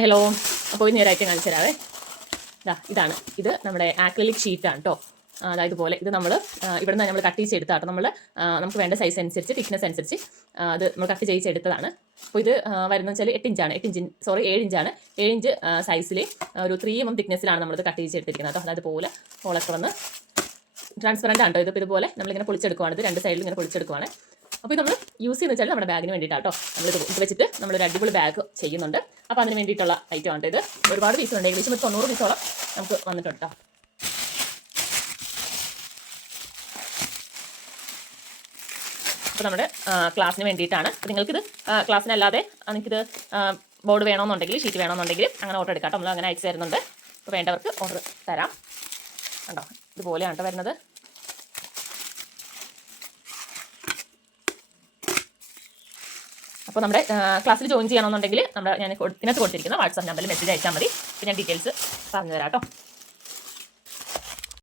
Hi hello. അപ്പോൾ ഇനി ഒരു ഐറ്റം കാണിച്ചു തരാവേ. ഇതാണ്, ഇത് നമ്മുടെ ആക്രിലിക് ഷീറ്റാണ് കേട്ടോ. അതായത് പോലെ ഇത് നമ്മൾ ഇവിടെ നിന്ന് നമ്മൾ കട്ട് ചെയ്തെടുത്താട്ടോ. നമുക്ക് വേണ്ട സൈസ് അനുസരിച്ച് തിക്നെസ് അനുസരിച്ച് അത് നമ്മൾ കട്ട് ചെയ്തെടുത്തതാണ്. അപ്പോൾ ഇത് വരുന്നത് വെച്ചാൽ 7 ഇഞ്ചാണ്. 7 ഇഞ്ച് സൈസിൽ ഒരു 3 mm തിക്നെസ്സിലാണ് നമ്മളിത് കട്ട് ചെയ്തെടുത്തിരിക്കുന്നത് കേട്ടോ. അതായത് പോലെ ഹോളൊക്കെ വന്ന് ട്രാൻസ്പെറൻ്റ് ആണ് കേട്ടോ. ഇതുപോലെ നമ്മളിങ്ങനെ പൊളിച്ചെടുക്കുവാണ്. ഇത് 2 സൈഡിലും ഇങ്ങനെ പൊളിച്ചെടുക്കുവാണ്. അപ്പോൾ നമ്മൾ യൂസ് ചെയ്യുന്നത് വെച്ചാൽ നമ്മുടെ ബാഗിന് വേണ്ടിയിട്ടാണ് കേട്ടോ. ഇത് വെച്ചിട്ട് നമ്മളൊരു അടിപൊളി ബാഗ് ചെയ്യുന്നുണ്ട്. അപ്പോൾ അതിന് വേണ്ടിയിട്ടുള്ള ഐറ്റം ആണ് ഇത്. ഒരുപാട് പീസുണ്ട്, ഏകദേശം 90 പീസോളം നമുക്ക് വന്നിട്ടുണ്ട് കേട്ടോ. അപ്പോൾ നമ്മുടെ ക്ലാസ്സിന് വേണ്ടിയിട്ടാണ്. അപ്പോൾ നിങ്ങൾക്കിത് ക്ലാസ്സിനല്ലാതെ നിങ്ങൾക്കിത് ബോർഡ് വേണമെന്നുണ്ടെങ്കിൽ, ഷീറ്റ് വേണമെന്നുണ്ടെങ്കിൽ അങ്ങനെ ഓർഡർ എടുക്കാം കേട്ടോ. നമ്മൾ അങ്ങനെ അയച്ചു തരുന്നുണ്ട്. അപ്പോൾ വേണ്ടവർക്ക് ഓർഡർ തരാം. കണ്ടോ, ഇതുപോലെയാണ് കേട്ടോ വരുന്നത്. അപ്പോൾ നമ്മുടെ ക്ലാസ്സിൽ ജോയിൻ ചെയ്യണമെന്നുണ്ടെങ്കിൽ ഞാൻ ഇതിനകത്ത് കൊടുത്തിരിക്കുന്ന വാട്സാപ്പ് നമ്പറിൽ മെസ്സേജ് അയച്ചാൽ മതി. പിന്നെ ഞാൻ ഡീറ്റെയിൽസ് പറഞ്ഞു തരാം കേട്ടോ.